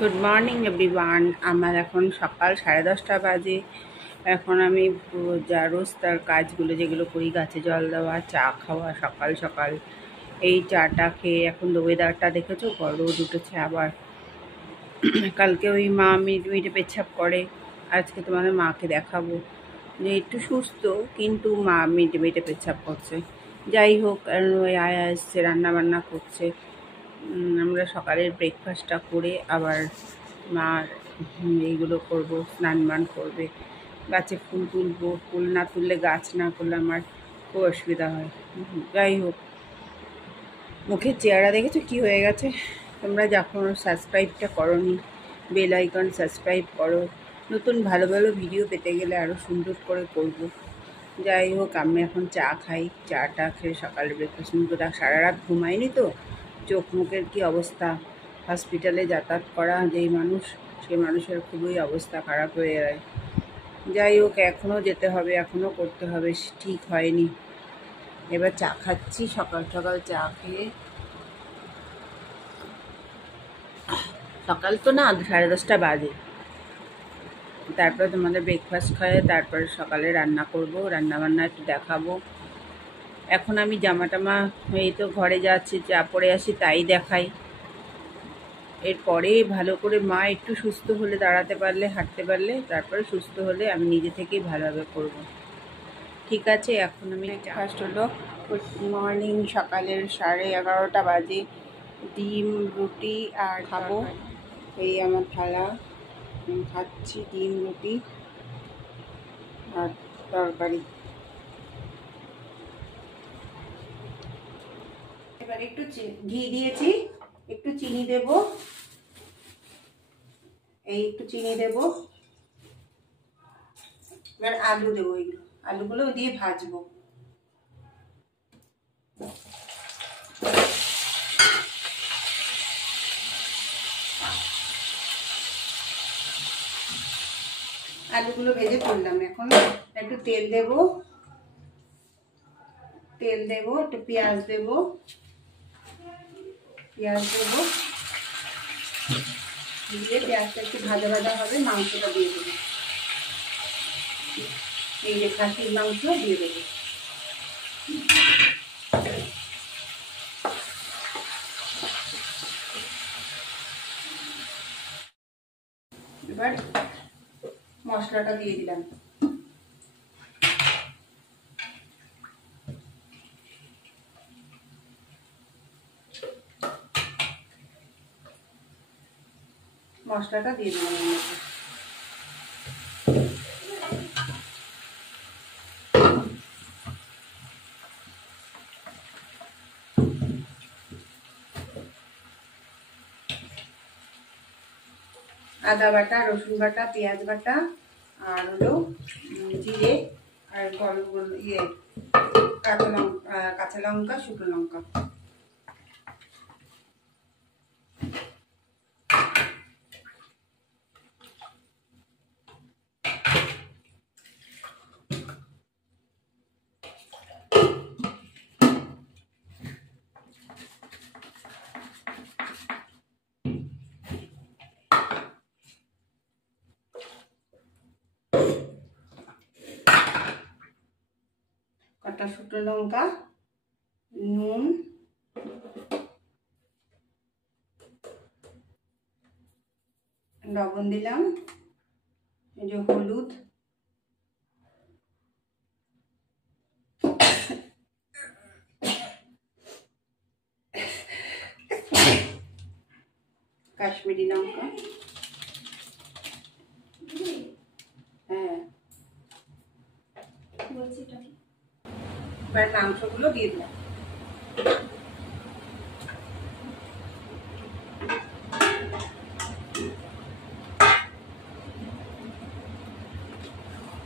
Good morning everyone. আমার এখন সকাল 10:30 বাজে। এখন আমি যা রোজ তার কাজগুলো যেগুলো করি, গাছে জল দেওয়া, চা খাওয়া, সকাল সকাল এই চাটা খেয়ে এখন ওয়েদারটা দেখেছো, বড় রোদ উঠেছে আবার। কালকে ওই মা মিটমিটে পেচ্ছাপ করে, আজকে তোমাদের মাকে দেখাবো যে একটু সুস্থ, কিন্তু মা মিটমিটে পেচ্ছাপ করছে। যাই হোক, কারণ ওই আয়া এসছে, রান্না বান্না করছে। আমরা সকালের ব্রেকফাস্টটা করে আবার মার এইগুলো করবো, স্নান মান করবে, গাছে ফুল তুলবো। ফুল না তুললে, গাছ না করলে আমার খুব অসুবিধা হয়। যাই হোক, মুখের চেহারা দেখেছো কী হয়ে গেছে? তোমরা যখন সাবস্ক্রাইবটা করোনি, বেল আইকন সাবস্ক্রাইব করো, নতুন ভালো ভালো ভিডিও পেতে গেলে আরও সুন্দর করে করব। যাই হোক, আমি এখন চা খাই। চাটা খেয়ে সকালে ব্রেকফাস্ট নিয়ে সারা রাত ঘুমাইনি তো, চোখ মুখের কী অবস্থা। হসপিটালে যাতায়াত করা যেই মানুষ, সেই মানুষের খুবই অবস্থা খারাপ হয়ে যায়। যাই হোক, এখনও যেতে হবে, এখনও করতে হবে, ঠিক হয়নি। এবার চা খাচ্ছি, সকাল সকাল চা খেয়ে। সকাল তো না, 10:30 বাজে। তারপর তোমাদের ব্রেকফাস্ট খায়, তারপর সকালে রান্না করব, রান্নাবান্না একটু দেখাবো। এখন আমি জামা টামা এই তো ঘরে যাচ্ছি, চা পরে আসি, তাই দেখাই। এরপরে ভালো করে মা একটু সুস্থ হলে, দাঁড়াতে পারলে, হাঁটতে পারলে, তারপরে সুস্থ হলে আমি নিজে থেকেই ভালোভাবে করব। ঠিক আছে, এখন আমি ফার্স্ট হলো গুড মর্নিং। সকালের 11:30 বাজে। ডিম, রুটি আর খাবো। এই আমার থালা, আমি খাচ্ছি ডিম, রুটি আর তরকারি। এবার একটু ঘি দিয়েছি, একটু চিনি দেব, এই একটু চিনি দেব। এবার আলু দেবো, এইগুলো আলুগুলো দিয়ে ভাজবো। আলুগুলো ভেজে তুললাম। এখন একটু তেল দেব, একটু পেঁয়াজ দেব, দিয়ে পেঁয়াজটা একটু ভাজা ভাজা হবে, মাংসটা দিয়ে দেবো। এই যে খাসির মাংস দিয়ে দেবো। এবার মশলাটা দিয়ে দিলাম। মশলাটা দিয়ে দিলাম। আদা বাটা, রসুন বাটা, পেঁয়াজ বাটা, আর হলো জিরে আর কাঁচা লঙ্কা, শুকনো লঙ্কা। কাটা শুকনো লঙ্কা, নুন, লবণ দিলাম, এই যে হলুদ, কাশ্মীরি লঙ্কা, হ্যাঁ, এবার মাংসগুলো দিয়ে দিলাম।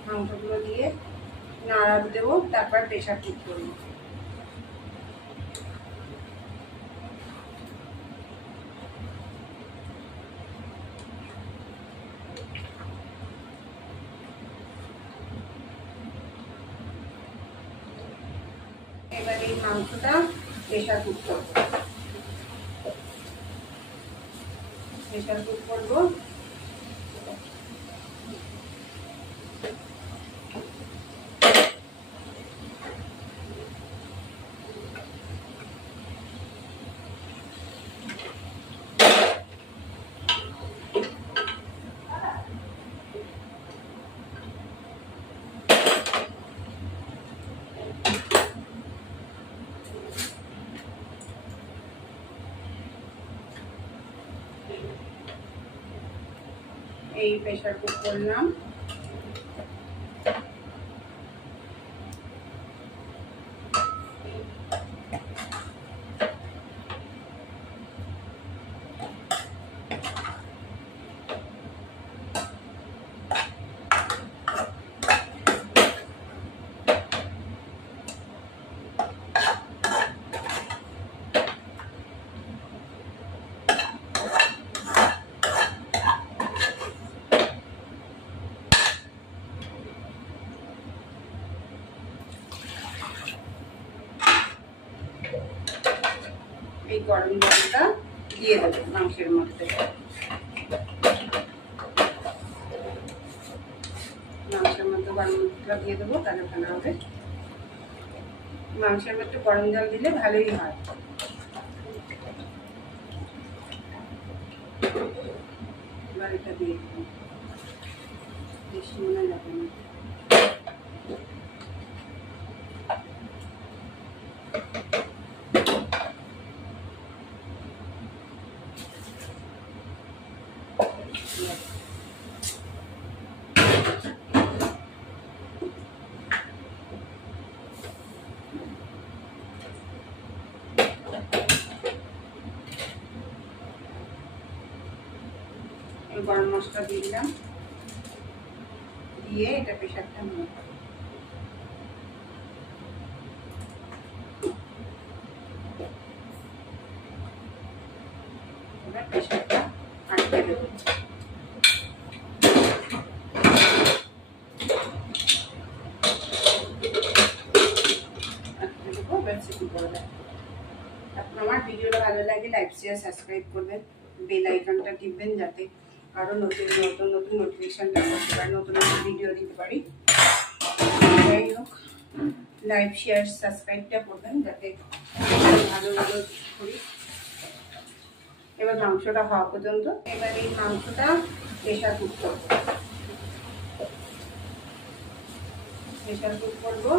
মাংসগুলো দিয়ে নাড়া দেবো, তারপর প্রেশার কুক করবো। এবার এই মাংসটা প্রেশার কুক করবো। প্রেশার কুক করবো। এই প্রেশার কুক করলাম। এই গরম জলটা দিয়ে দেবো মাংসের মধ্যে। মাংসের মধ্যে গরম জলটা দিয়ে দেবো, তাহলে ভালো হবে। মাংসের মধ্যে গরম জল দিলে ভালোই হয়। এবার এটা দিয়ে দেবো, বেশি মনে যাবে না। গরম মশলা দিয়ে দিলাম, দিয়ে এটা প্রেশারটা নিয়ে এবার প্রেশারটা আটকে দেবো। আটকে দেবো, বেশ কি করবে। আপনার আমার ভিডিওটা ভালো লাগে লাইক শেয়ার সাবস্ক্রাইব করবেন, বেল আইকনটা টিপবেন যাতে আরো নতুন নতুন নতুন নোটিফিকেশন আসতে পারে, নতুন নতুন ভিডিও দিতে পারি। যাই হোক, লাইক শেয়ার সাবস্ক্রাইবটা করবেন যাতে ভালো ভালো করি। এবার মাংসটা হওয়া পর্যন্ত, এবার এই মাংসটা প্রেশার কুক করবো। প্রেশার কুক করবো।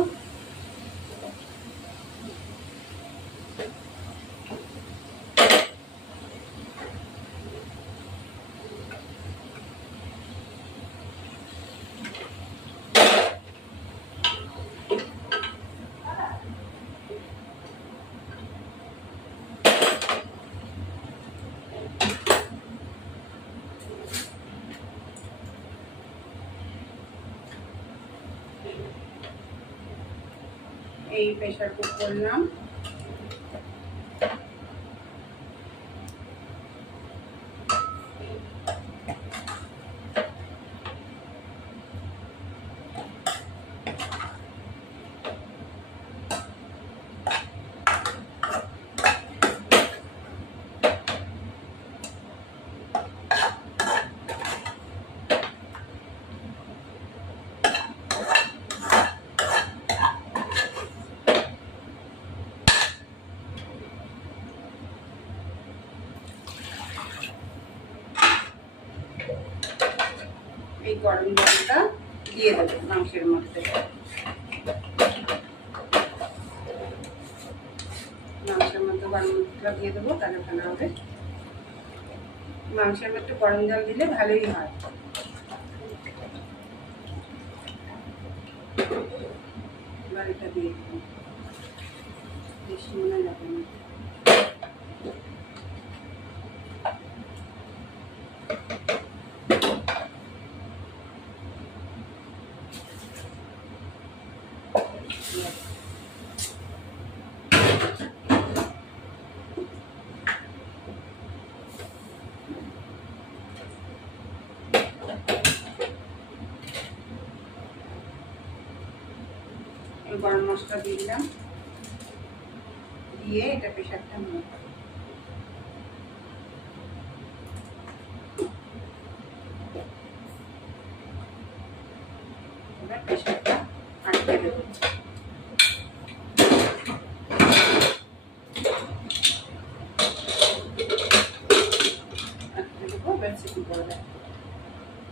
এই প্রেশার কুক করলাম। এই গরম জলটা দিয়ে দেবো মাংসের মধ্যে। মাংসের মধ্যে গরম জলটা দিয়ে দেবো, তাহলে ভালো হবে। মাংসের মধ্যে গরম জল দিলে ভালোই হয়। এবার এটা দিয়ে দেবো, বেশি মনে যাবে না। গরম মশলা দিয়ে দিলাম, দিয়ে এটা প্রেশারটা নিয়ে রেসিপি করবেন।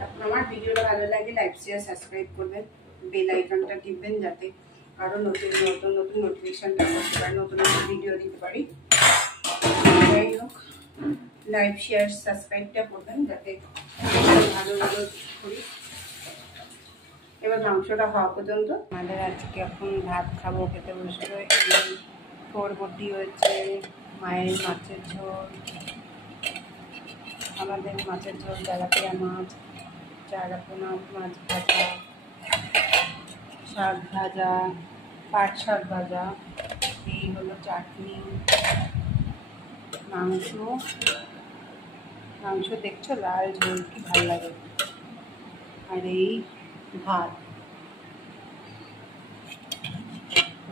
এখন আমার ভিডিওটা ভালো লাগে লাইক শেয়ার সাবস্ক্রাইব করবেন, বেল আইকনটা টিপবেন যাতে আরও নতুন নতুন নতুন নোটিফিকেশানটা করতে পারি, নতুন নতুন ভিডিও দিতে পারি। যাই হোক, লাইক শেয়ার সাবস্ক্রাইবটা করবেন যাতে ভালো ভালো করি। এবার মাংসটা হওয়া পর্যন্ত আমাদের আজকে এখন ভাত খাবো, খেতে বসবো। বরবটি হয়েছে, মায়ের মাছের ঝোল, আমাদের মাছের ঝোল, তেলাপিয়া মাছ, চারাপোনা মাছ ভাজা, শাক ভাজা, পাট শাক ভাজা, এই হলো চাটনি, মাংস। মাংস দেখছো লাল ঝোল, কি ভালো লাগে। আর এই ভাত,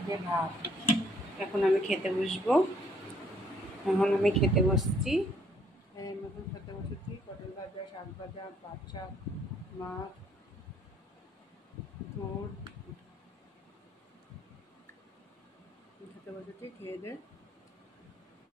যে ভাত। এখন আমি খেতে বসবো। বসছি, এখন খেতে বসেছি। পটল ভাজা, শাক ভাজা, পাট শাক, মাছ, ঝোল খেতে বসেছি। খেয়ে দিয়ে